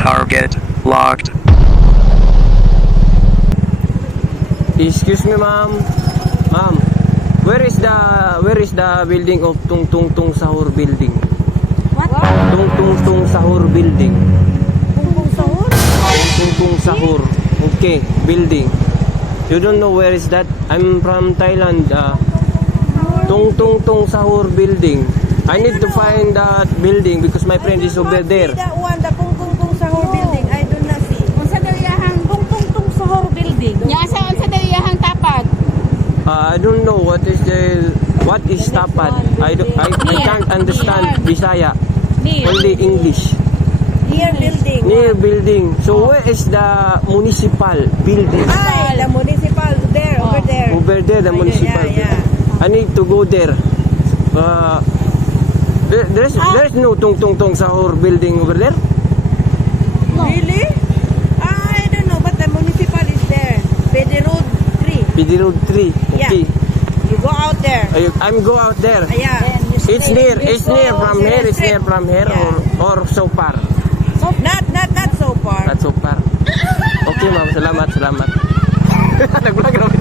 Target locked. Excuse me, ma'am. Ma'am, where is the building of Tung Tung Tung Sahur building? What? Tung Tung Tung Sahur building. Pungpung sahur? Tung Tung Sahur. Okay, building. You don't know where is that? I'm from Thailand. Tung Tung Tung Sahur building. I need to find that building because my friend is over there. That one, the pungpung sahur building. I do not see. Unsa daliyahang Pungpung sahur building. nya saan sa daliyahang tapad? I don't know what is tapad. I can't understand Bisaya. Only English. Near building. Near building. So where is the municipal building? Ay, the municipal there, over there. Over there, the municipal. Yeah. I need to go there. There's no Tung Tung Tung Sahur building over there. Really? I don't know, but the municipal is there. Pede Road 3. PD Road 3. Okay. You go out there. I'm go out there. Yeah. It's near from here. It's near from here Yeah. or so far. Not so far. Not so far. Okay, ma'am. Salamat. Nag-vlog naman.